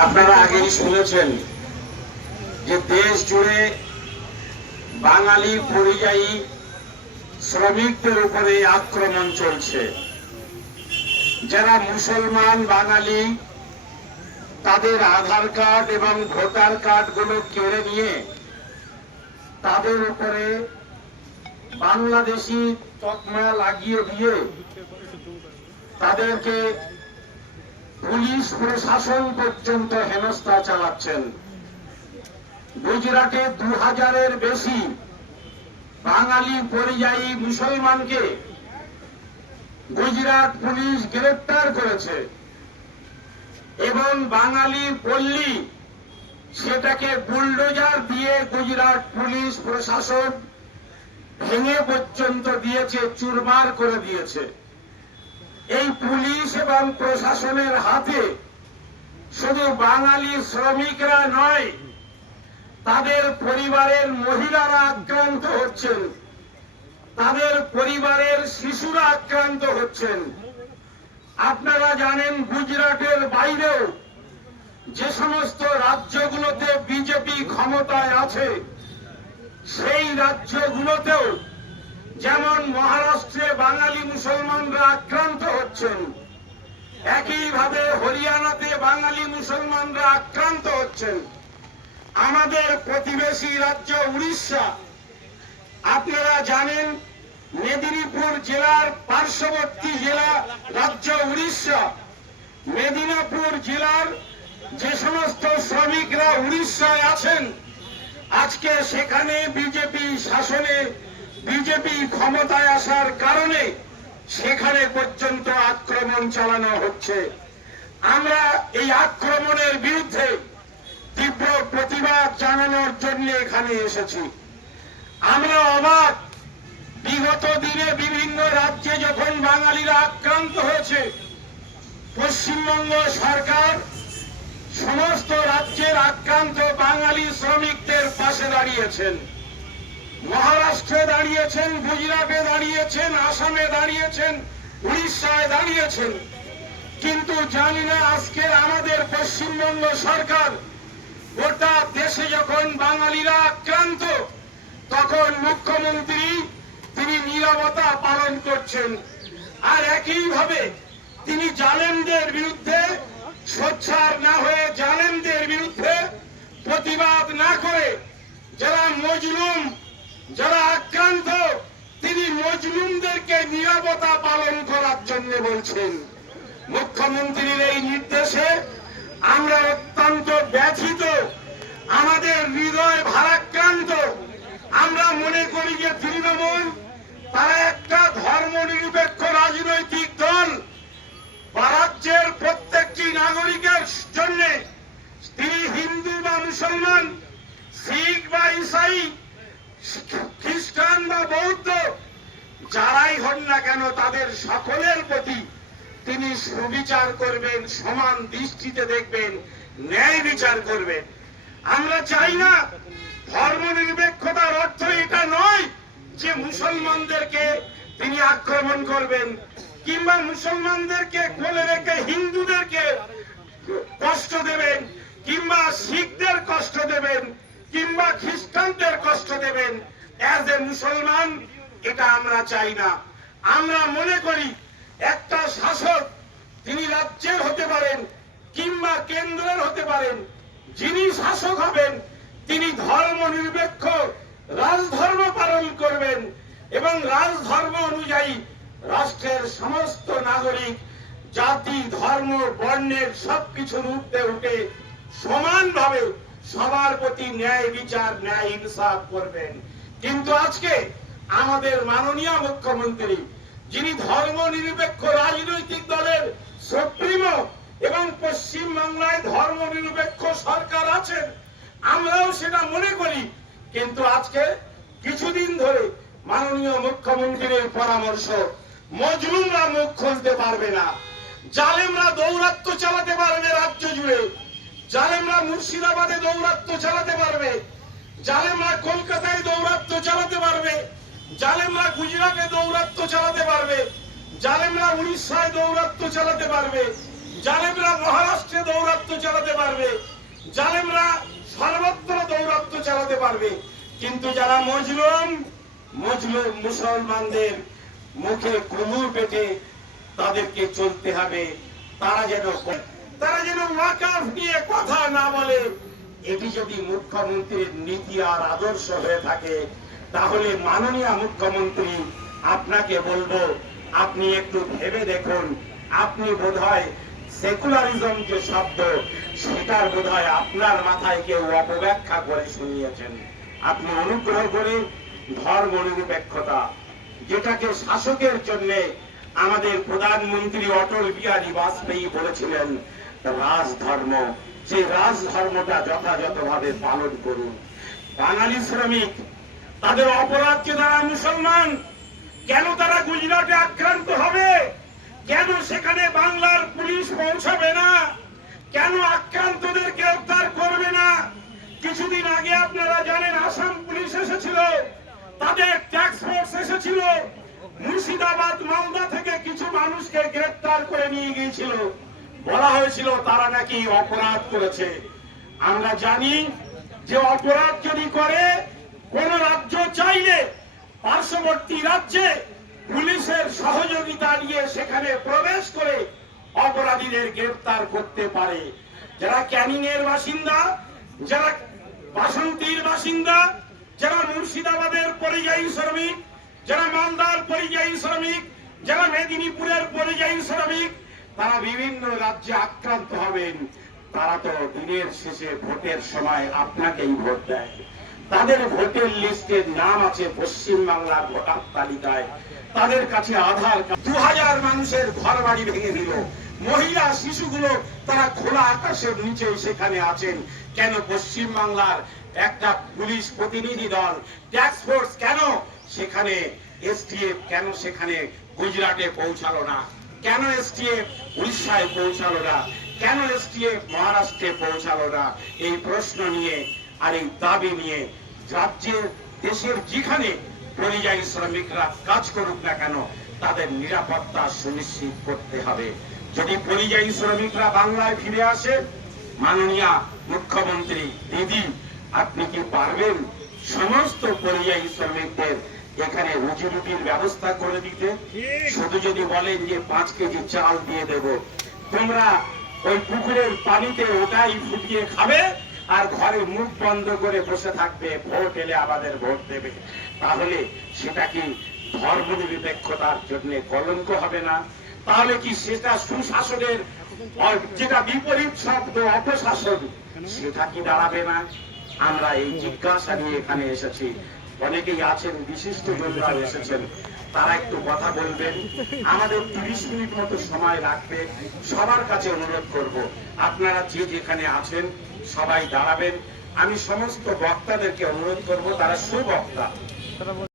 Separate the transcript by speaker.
Speaker 1: আপনারা আগেই শুনেছেন যে দেশ জুড়ে বাঙালি পরিযায়ী শ্রমিকদের উপরে আক্রমণ চলছে। যারা মুসলমান, বাঙালি, তাদের আধার কার্ড এবং ভোটার কার্ডগুলো কেড়ে নিয়ে তাদের উপরে বাংলাদেশি তকমা লাগিয়ে দিয়ে তাদেরকে পুলিশ প্রশাসন পর্যন্ত হেনস্থা চালাচ্ছেন। গুজরাটে দু হাজারের বেশি বাঙালি পরিযায়ী মুসলমানকে গুজরাট পুলিশ গ্রেপ্তার করেছে এবং বাঙালি পল্লী সেটাকে বুলডোজার দিয়ে গুজরাট পুলিশ প্রশাসন ভেঙে পর্যন্ত দিয়েছে, চুরমার করে দিয়েছে। এই পুলিশ এবং প্রশাসনের হাতে শুধু বাঙালি শ্রমিকরা নয়, তাদের পরিবারের মহিলারা আক্রান্ত হচ্ছেন, তাদের পরিবারের শিশুরা আক্রান্ত হচ্ছেন। আপনারা জানেন গুজরাটের বাইরেও যে সমস্ত রাজ্যগুলোতে বিজেপি ক্ষমতায় আছে, সেই রাজ্যগুলোতেও যেমন মহারাষ্ট্রে বাঙালি মুসলমানরা আক্রান্ত হচ্ছেন, একইভাবে হরিয়ানাতে বাঙালি মুসলমানরা আক্রান্ত হচ্ছেন। আমাদের প্রতিবেশী রাজ্য উড়িষ্যা, আপনারা জানেন, মেদিনীপুর জেলার পার্শ্ববর্তী জেলা রাজ্য উড়িষ্যা। মেদিনীপুর জেলার যে সমস্ত শ্রমিকরা উড়িষ্যায় আছেন, আজকে সেখানে বিজেপি শাসনে বিজেপি ক্ষমতায় আসার কারণে সেখানে পর্যন্ত আক্রমণ চালানো হচ্ছে। আমরা এই আক্রমণের বিরুদ্ধে তীব্র প্রতিবাদ জানানোর জন্য এখানে এসেছি। আমরা অবাক। বিগত দিনে বিভিন্ন রাজ্যে যখন বাঙালিরা আক্রান্ত হয়েছে, পশ্চিমবঙ্গ সরকার সমস্ত রাজ্যের আক্রান্ত বাঙালি শ্রমিকদের পাশে দাঁড়িয়েছেন। মহারাষ্ট্রে দাঁড়িয়েছেন, গুজরাটে দাঁড়িয়েছেন, আসামে দাঁড়িয়েছেন, উড়িষ্যায় দাঁড়িয়েছেন। কিন্তু জানি না আজকে আমাদের পশ্চিমবঙ্গ সরকার গোটা দেশে যখন বাঙালিরা আক্রান্ত, তখন মুখ্যমন্ত্রী তিনি নীরবতা পালন করছেন। আর একইভাবে তিনি জালেমদের বিরুদ্ধে, সোচ্চার না হয়ে জালেমদের বিরুদ্ধে প্রতিবাদ না করে যারা মজলুম যারা আক্রান্ত, তিনি মজলুমদেরকে নিরাপত্তা পালন করার জন্য বলছেন। মুখ্যমন্ত্রীর এই নির্দেশে আমরা অত্যন্ত ব্যথিত, আমাদের হৃদয় ভারাক্রান্ত। আমরা মনে করি যে তৃণমূল তারা একটা ধর্ম নিরপেক্ষ রাজনৈতিক দল বা রাজ্যের প্রত্যেকটি নাগরিকের জন্য তিনি হিন্দু বা মুসলমান শিখ বা ইসাই খ্রিস্টান বা বৌদ্ধ যারাই হন না কেন তাদের সকলের প্রতি তিনি সুবিচার করবেন, সমান দৃষ্টিতে দেখবেন, ন্যায় বিচার করবেন। আমরা চাই না ধর্ম নিরপেক্ষতার অর্থ এটা নয় যে মুসলমানদেরকে তিনি আক্রমণ করবেন, কিংবা মুসলমানদেরকে কোলে রেখে হিন্দুদেরকে কষ্ট দেবেন, কিংবা শিখদের কষ্ট দেবেন, কিংবা খ্রিস্টানদের কষ্ট দেবেন। অ্যাজ এ মুসলমান, এটা আমরা চাই না। আমরা মনে করি একটা শাসক তিনি রাজ্যের হতে পারেন কিংবা কেন্দ্রের হতে পারেন, যিনি শাসক হবেন, তিনি ধর্ম নিরপেক্ষ, রাজধর্ম পালন করবেন এবং রাজধর্ম অনুযায়ী রাষ্ট্রের সমস্ত নাগরিক, জাতি, ধর্ম, বর্ণের সবকিছুর উঠতে উঠে সমানভাবে সবার প্রতি ন্যায় বিচার, ন্যায় ইনসাফ করবেন। কিন্তু আজকে আমাদের মাননীয় মুখ্যমন্ত্রী যিনি ধর্ম নিরপেক্ষ রাজনৈতিক দলের সুপ্রিমো এবং পশ্চিম বাংলায় ধর্ম নিরপেক্ষ সরকার আছেন, আমরাও সেটা মনে করি। কিন্তু আজকে কিছুদিন ধরে মাননীয় মুখ্যমন্ত্রীর পরামর্শ মজলুমরা মুখ খুলতে পারবে না। জালেমরা দৌরাত্ম চালাতে পারবে রাজ্য জুড়ে। জালেমরা মুর্শিদাবাদে দৌরাত্ম চালাতে পারবে। জালেমরা কলকাতায় দৌরাত্ম চালাতে পারবে। জালেমরা গুজরাটে দৌরাত্ম চালাতে পারবে, জালেমরা উড়িষ্যায় দৌরাত্ম চালাতে পারবে, জালেমরা মহারাষ্ট্রে দৌরাত্ম চালাতে পারবে, জালেমরা সর্বত্র দৌরাত্ম চালাতে পারবে। কিন্তু যারা মজলুম মজলুম মুসলমানদের মুখে কুমুর পেটে তাদেরকে চলতে হবে, তারা যেন তারা যেন ওয়াকাফ নিয়ে কথা না বলে। এটি যদি মুখ্যমন্ত্রীর নীতি আর আদর্শ হয়ে থাকে তাহলে মাননীয় মুখ্যমন্ত্রী, আপনাকে বলব, আপনি একটু ভেবে দেখুন। আপনি বোধহয় সেকুলারিজম যে শব্দ, সেটার বোধহয় আপনার মাথায় কেউ অপব্যাখ্যা করে শুনিয়েছেন। আপনি অনুগ্রহ করে ধর্ম নিরপেক্ষতা, যেটাকে শাসকের জন্য আমাদের প্রধানমন্ত্রী অটল বিহারী বাজপেয়ী বলেছিলেন, রাজধর্ম। সেই রাজধর্মটা যথাযথভাবে পালন করুন। বাঙালি শ্রমিক তাদের অপরাধ যে তারা মুসলমান, কেন তারা গুজরাটে আক্রান্ত হবে? কেন সেখানে বাংলার পুলিশ পৌঁছাবে না? কেন আক্রান্তদের গ্রেফতার করবে না? কিছুদিন আগে আপনারা জানেন আসাম পুলিশ এসেছিল, তাদের ট্যাক্স ফোর্স এসেছিল, মুর্শিদাবাদ, মালদা থেকে কিছু মানুষকে গ্রেফতার করে নিয়ে গিয়েছিল। বলা হয়েছিল তারা নাকি অপরাধ করেছে। আমরা জানি যে অপরাধ যদি করে কোন রাজ্য চাইলে পার্শ্ববর্তী রাজ্যে পুলিশের সহযোগিতা নিয়ে সেখানে প্রবেশ করে অপরাধীদের গ্রেফতার করতে পারে। যারা ক্যানিং এর বাসিন্দা, যারা বাসন্তীর বাসিন্দা, যারা মুর্শিদাবাদের পরিযায়ী শ্রমিক, যারা মালদার পরিযায়ী শ্রমিক, যারা মেদিনীপুরের পরিযায়ী শ্রমিক, তারা বিভিন্ন রাজ্যে আক্রান্ত হবেন। তারা তো দিনের শেষে ভোটের সময় আপনাকেই ভোট দেয়। তাদের ভোটের লিস্টের নাম আছে পশ্চিম বাংলার ভোটার তালিকায়। তাদের কাছে আধার দু হাজার মানুষের ঘর বাড়ি ভেঙে দিল। মহিলা, শিশুগুলো তারা খোলা আকাশের নিচে সেখানে আছেন। কেন পশ্চিম বাংলার একটা পুলিশ প্রতিনিধি দল ট্যাক্স ফোর্স কেন সেখানে এসটিএফ কেন সেখানে গুজরাটে পৌঁছালো না? কেন এসটিএফ উড়িষ্যায় পৌঁছালো না? কেন এসটিএফ মহারাষ্ট্রে পৌঁছালো না? এই প্রশ্ন নিয়ে আর এই দাবি নিয়ে রাজ্যের দেশের যেখানে পরিযায়ী শ্রমিকরা কাজ করুক না কেন, তাদের নিরাপত্তা সুনিশ্চিত করতে হবে। যদি পরিযায়ী শ্রমিকরা বাংলায় ফিরে আসে, মাননীয় মুখ্যমন্ত্রী, দিদি, আপনি কি পারবেন সমস্ত পরিযায়ী শ্রমিকদের এখানে রুজি রুটির ব্যবস্থা করে দিতে? শুধু যদি বলেন যে পাঁচ কেজি চাল দিয়ে দেব। তোমরা ওই পুকুরের পানিতে ওটাই ফুটিয়ে খাবে আর ঘরে মুখ বন্ধ করে বসে থাকবে, ভোট এলে আমাদের ভোট দেবে। তাহলে সেটা কি ধর্ম নিরপেক্ষতার জন্য কলঙ্ক হবে না? তাহলে কি সেটা সুশাসনের যেটা বিপরীত শব্দ, অপশাসন, সেটা কি দাঁড়াবে না? আমরা এই জিজ্ঞাসা নিয়ে এখানে এসেছি। অনেকেই আছেন, বিশিষ্ট যোদ্ধা এসেছেন। তারা একটু কথা বলবেন। আমাদের তিরিশ মিনিট মতো সময় রাখবে সবার কাছে অনুরোধ করব, আপনারা যে যেখানে আছেন সবাই দাঁড়াবেন আমি সমস্ত বক্তাদেরকে অনুরোধ করব তারা সুবক্তা।